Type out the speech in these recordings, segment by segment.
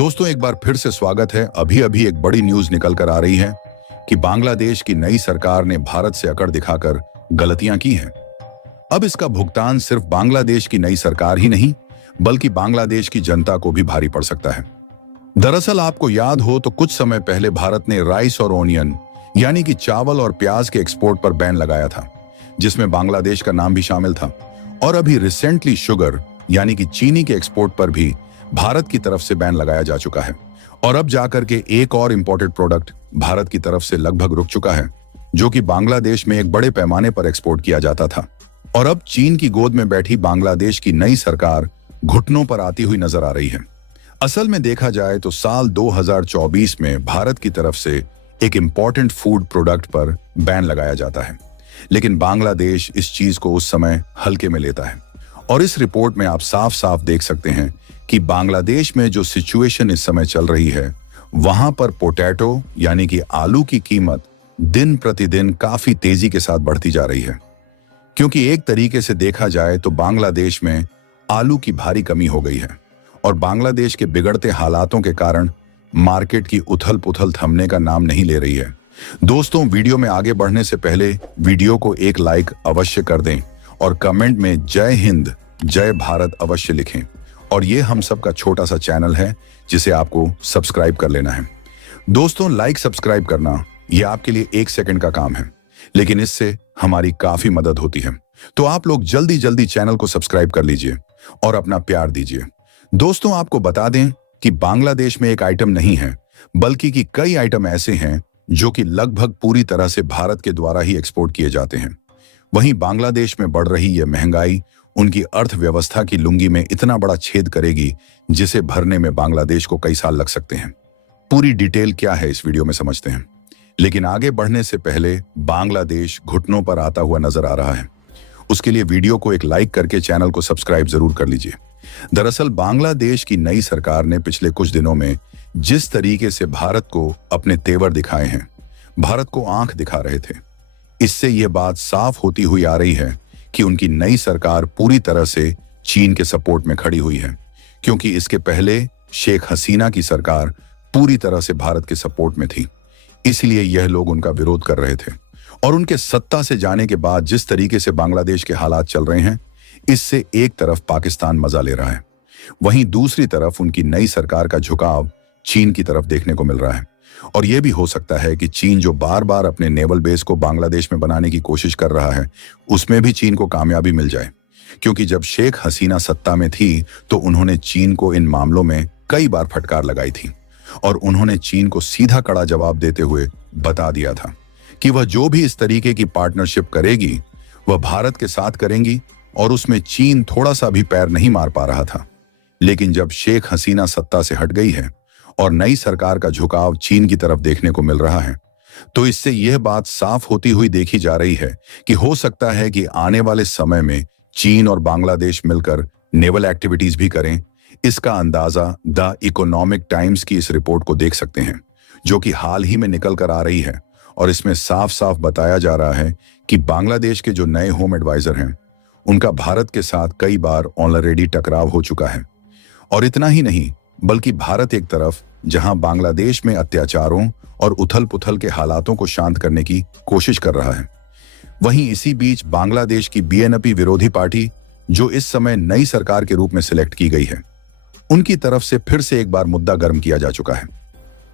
दोस्तों, एक बार फिर से स्वागत है। अभी अभी एक बड़ी न्यूज निकल कर आ रही है कि बांग्लादेश की नई सरकार ने भारत से अकड़ दिखाकर गलतियां की हैं। अब इसका भुगतान सिर्फ बांग्लादेश की नई सरकार ही नहीं, बल्कि बांग्लादेश की जनता को भी भारी पड़ सकता है। दरअसल आपको याद हो तो कुछ समय पहले भारत ने राइस और ओनियन यानी कि चावल और प्याज के एक्सपोर्ट पर बैन लगाया था, जिसमें बांग्लादेश का नाम भी शामिल था। और अभी रिसेंटली शुगर यानी कि चीनी के एक्सपोर्ट पर भी भारत की तरफ से बैन लगाया जा चुका है। और अब जाकर के एक और इंपोर्टेड प्रोडक्ट भारत की तरफ से लगभग रुक चुका है, जो कि बांग्लादेश में एक बड़े पैमाने पर एक्सपोर्ट किया जाता था। और अब चीन की गोद में बैठी बांग्लादेश की नई सरकार घुटनों पर आती हुई नजर आ रही है। असल में देखा जाए तो साल 2024 में भारत की तरफ से एक इंपॉर्टेंट फूड प्रोडक्ट पर बैन लगाया जाता है, लेकिन बांग्लादेश इस चीज को उस समय हल्के में लेता है। और इस रिपोर्ट में आप साफ साफ देख सकते हैं कि बांग्लादेश में जो सिचुएशन इस समय चल रही है, वहां पर पोटैटो यानी कि आलू की कीमत दिन प्रतिदिन काफी तेजी के साथ बढ़ती जा रही है। क्योंकि एक तरीके से देखा जाए तो बांग्लादेश में आलू की भारी कमी हो गई है और बांग्लादेश के बिगड़ते हालातों के कारण मार्केट की उथल पुथल थमने का नाम नहीं ले रही है। दोस्तों, वीडियो में आगे बढ़ने से पहले वीडियो को एक लाइक अवश्य कर दें और कमेंट में जय हिंद जय भारत अवश्य लिखें। और ये हम सबका छोटा सा चैनल है जिसे आपको सब्सक्राइब कर लेना है। दोस्तों, लाइक सब्सक्राइब करना ये आपके लिए 1 सेकंड का काम है, लेकिन इससे हमारी काफी मदद होती है। तो आप लोग जल्दी जल्दी चैनल को सब्सक्राइब कर लीजिए और अपना प्यार दीजिए। दोस्तों, आपको बता दें कि बांग्लादेश में एक आइटम नहीं है, बल्कि कि कई आइटम ऐसे हैं जो कि लगभग पूरी तरह से भारत के द्वारा ही एक्सपोर्ट किए जाते हैं। वहीं बांग्लादेश में बढ़ रही यह महंगाई उनकी अर्थव्यवस्था की लुंगी में इतना बड़ा छेद करेगी, जिसे भरने में बांग्लादेश को कई साल लग सकते हैं। पूरी डिटेल क्या है इस वीडियो में समझते हैं, लेकिन आगे बढ़ने से पहले बांग्लादेश घुटनों पर आता हुआ नजर आ रहा है। उसके लिए वीडियो को एक लाइक करके चैनल को सब्सक्राइब जरूर कर लीजिए। दरअसल बांग्लादेश की नई सरकार ने पिछले कुछ दिनों में जिस तरीके से भारत को अपने तेवर दिखाए हैं, भारत को आंख दिखा रहे थे, इससे यह बात साफ होती हुई आ रही है कि उनकी नई सरकार पूरी तरह से चीन के सपोर्ट में खड़ी हुई है। क्योंकि इसके पहले शेख हसीना की सरकार पूरी तरह से भारत के सपोर्ट में थी, इसलिए यह लोग उनका विरोध कर रहे थे। और उनके सत्ता से जाने के बाद जिस तरीके से बांग्लादेश के हालात चल रहे हैं, इससे एक तरफ पाकिस्तान मजा ले रहा है, वहीं दूसरी तरफ उनकी नई सरकार का झुकाव चीन की तरफ देखने को मिल रहा है। और यह भी हो सकता है कि चीन जो बार बार अपने नेवल बेस को बांग्लादेश में बनाने की कोशिश कर रहा है, उसमें भी चीन को कामयाबी मिल जाए। क्योंकि जब शेख हसीना सत्ता में थी तो उन्होंने चीन को इन मामलों में कई बार फटकार लगाई थी और उन्होंने चीन को सीधा कड़ा जवाब देते हुए बता दिया था कि वह जो भी इस तरीके की पार्टनरशिप करेगी वह भारत के साथ करेंगी, और उसमें चीन थोड़ा सा भी पैर नहीं मार पा रहा था। लेकिन जब शेख हसीना सत्ता से हट गई है और नई सरकार का झुकाव चीन की तरफ देखने को मिल रहा है, तो इससे यह बात साफ होती हुई देखी जा रही है कि हो सकता है कि आने वाले समय में चीन और बांग्लादेश मिलकर नेवल एक्टिविटीज भी करें। इसका अंदाजा द इकोनॉमिक टाइम्स की इस रिपोर्ट को देख सकते हैं, जो कि हाल ही में निकल कर आ रही है। और इसमें साफ साफ बताया जा रहा है कि बांग्लादेश के जो नए होम एडवाइजर हैं, उनका भारत के साथ कई बार ऑलरेडी टकराव हो चुका है। और इतना ही नहीं, बल्कि भारत एक तरफ जहां बांग्लादेश में अत्याचारों और उथल पुथल के हालातों को शांत करने की कोशिश कर रहा है, वहीं इसी बीच बांग्लादेश की बीएनपी विरोधी पार्टी, जो इस समय नई सरकार के रूप में सिलेक्ट की गई है, उनकी तरफ से फिर से एक बार मुद्दा गर्म किया जा चुका है।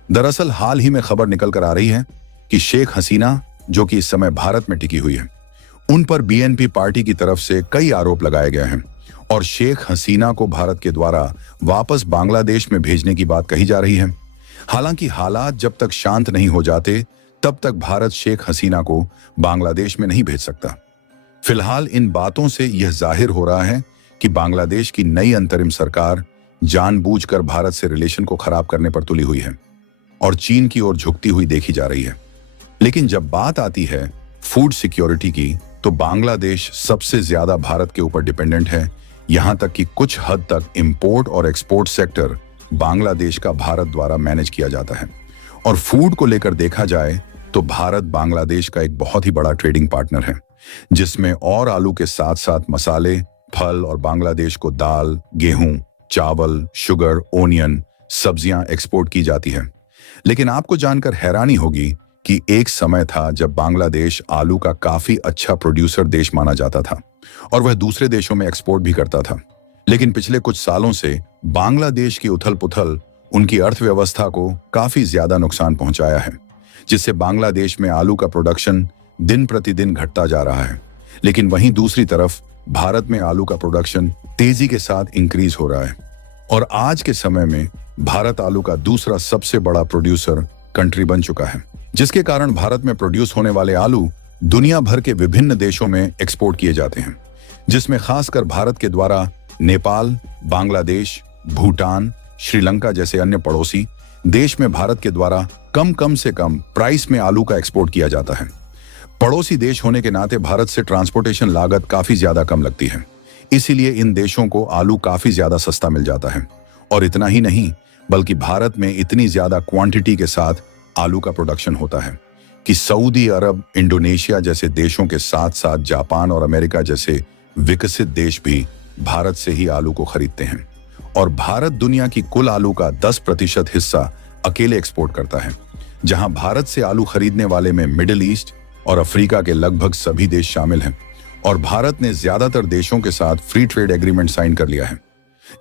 दरअसल हाल ही में खबर निकल कर आ रही है कि शेख हसीना, जो कि इस समय भारत में टिकी हुई है, उन पर बीएनपी पार्टी की तरफ से कई आरोप लगाए गए हैं और शेख हसीना को भारत के द्वारा वापस बांग्लादेश में भेजने की बात कही जा रही है। हालांकि हालात जब तक शांत नहीं हो जाते, तब तक भारत शेख हसीना को बांग्लादेश में नहीं भेज सकता। फिलहाल इन बातों से यह जाहिर हो रहा है कि बांग्लादेश की नई अंतरिम सरकार जानबूझकर भारत से रिलेशन को खराब करने पर तुली हुई है और चीन की ओर झुकती हुई देखी जा रही है। लेकिन जब बात आती है फूड सिक्योरिटी की, तो बांग्लादेश सबसे ज्यादा भारत के ऊपर डिपेंडेंट है। यहां तक कि कुछ हद तक इंपोर्ट और एक्सपोर्ट सेक्टर बांग्लादेश का भारत द्वारा मैनेज किया जाता है। और फूड को लेकर देखा जाए तो भारत बांग्लादेश का एक बहुत ही बड़ा ट्रेडिंग पार्टनर है, जिसमें और आलू के साथ साथ मसाले, फल और बांग्लादेश को दाल, गेहूं, चावल, शुगर, ओनियन, सब्जियां एक्सपोर्ट की जाती है। लेकिन आपको जानकर हैरानी होगी कि एक समय था जब बांग्लादेश आलू का काफी अच्छा प्रोड्यूसर देश माना जाता था और वह दूसरे देशों में एक्सपोर्ट भी करता था। लेकिन पिछले कुछ सालों से बांग्लादेश की उथल पुथल उनकी अर्थव्यवस्था को काफी ज्यादा नुकसान पहुंचाया है, जिससे बांग्लादेश में आलू का प्रोडक्शन दिन प्रतिदिन घटता जा रहा है। लेकिन वहीं दूसरी तरफ भारत में आलू का प्रोडक्शन तेजी के साथ इंक्रीज हो रहा है और आज के समय में भारत आलू का दूसरा सबसे बड़ा प्रोड्यूसर कंट्री बन चुका है, जिसके कारण भारत में प्रोड्यूस होने वाले आलू दुनिया भर के विभिन्न देशों में एक्सपोर्ट किए जाते हैं, जिसमें खासकर भारत के द्वारा नेपाल, बांग्लादेश, भूटान, श्रीलंका जैसे अन्य पड़ोसी देश में भारत के द्वारा कम से कम प्राइस में आलू का एक्सपोर्ट किया जाता है। पड़ोसी देश होने के नाते भारत से ट्रांसपोर्टेशन लागत काफी ज्यादा कम लगती है, इसीलिए इन देशों को आलू काफी ज्यादा सस्ता मिल जाता है। और इतना ही नहीं, बल्कि भारत में इतनी ज्यादा क्वांटिटी के साथ आलू का प्रोडक्शन होता है कि सऊदी अरब, इंडोनेशिया जैसे देशों के साथ साथ जापान और अमेरिका जैसे विकसित देश भी भारत से ही आलू को खरीदते हैं। और भारत दुनिया की कुल आलू का 10% हिस्सा अकेले एक्सपोर्ट करता है, जहां भारत से आलू खरीदने वाले में मिडिल ईस्ट और अफ्रीका के लगभग सभी देश शामिल हैं। और भारत ने ज्यादातर देशों के साथ फ्री ट्रेड एग्रीमेंट साइन कर लिया है,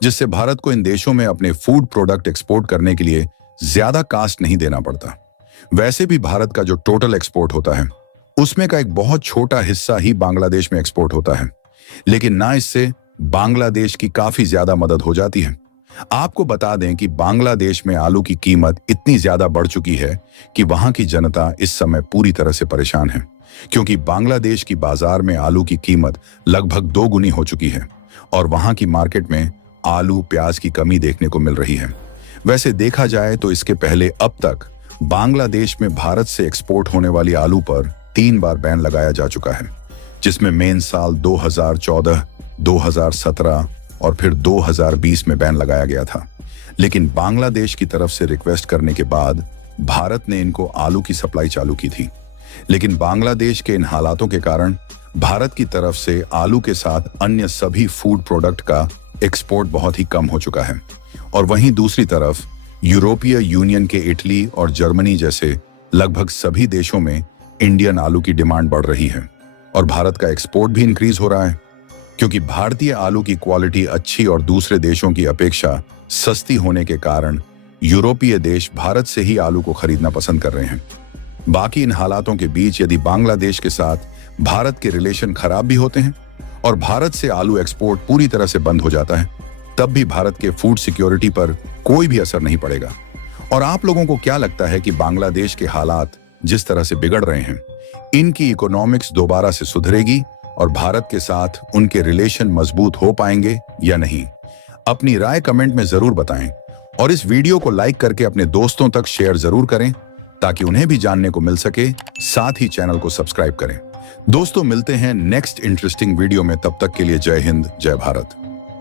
जिससे भारत को इन देशों में अपने फूड प्रोडक्ट एक्सपोर्ट करने के लिए ज्यादा कास्ट नहीं देना पड़ता। वैसे भी भारत का जो टोटल एक्सपोर्ट होता है उसमें का एक बहुत छोटा हिस्सा ही बांग्लादेश में एक्सपोर्ट होता है, लेकिन ना इससे बांग्लादेश की काफी ज्यादा मदद हो जाती है। आपको बता दें कि बांग्लादेश में आलू की कीमत इतनी ज्यादा बढ़ चुकी है कि वहां की जनता इस समय पूरी तरह से परेशान है, क्योंकि बांग्लादेश की बाजार में आलू की कीमत लगभग 2 गुनी हो चुकी है और वहां की मार्केट में आलू प्याज की कमी देखने को मिल रही है। वैसे देखा जाए तो इसके पहले अब तक बांग्लादेश में भारत से एक्सपोर्ट होने वाली आलू पर 3 बार बैन लगाया जा चुका है, जिसमें मेन साल 2014, 2017 और फिर 2020 में बैन लगाया गया था। लेकिन बांग्लादेश की तरफ से रिक्वेस्ट करने के बाद भारत ने इनको आलू की सप्लाई चालू की थी। लेकिन बांग्लादेश के इन हालातों के कारण भारत की तरफ से आलू के साथ अन्य सभी फूड प्रोडक्ट का एक्सपोर्ट बहुत ही कम हो चुका है। और वहीं दूसरी तरफ यूरोपीय यूनियन के इटली और जर्मनी जैसे लगभग सभी देशों में इंडियन आलू की डिमांड बढ़ रही है और भारत का एक्सपोर्ट भी इंक्रीज हो रहा है, क्योंकि भारतीय आलू की क्वालिटी अच्छी और दूसरे देशों की अपेक्षा सस्ती होने के कारण यूरोपीय देश भारत से ही आलू को खरीदना पसंद कर रहे हैं। बाकी इन हालातों के बीच यदि बांग्लादेश के साथ भारत के रिलेशन खराब भी होते हैं और भारत से आलू एक्सपोर्ट पूरी तरह से बंद हो जाता है, तब भी भारत के फूड सिक्योरिटी पर कोई भी असर नहीं पड़ेगा। और आप लोगों को क्या लगता है कि बांग्लादेश के हालात जिस तरह से बिगड़ रहे हैं, इनकी इकोनॉमिक्स दोबारा से सुधरेगी और भारत के साथ उनके रिलेशन मजबूत हो पाएंगे या नहीं? अपनी राय कमेंट में जरूर बताएं और इस वीडियो को लाइक करके अपने दोस्तों तक शेयर जरूर करें ताकि उन्हें भी जानने को मिल सके। साथ ही चैनल को सब्सक्राइब करें। दोस्तों, मिलते हैं नेक्स्ट इंटरेस्टिंग वीडियो में। तब तक के लिए जय हिंद, जय भारत।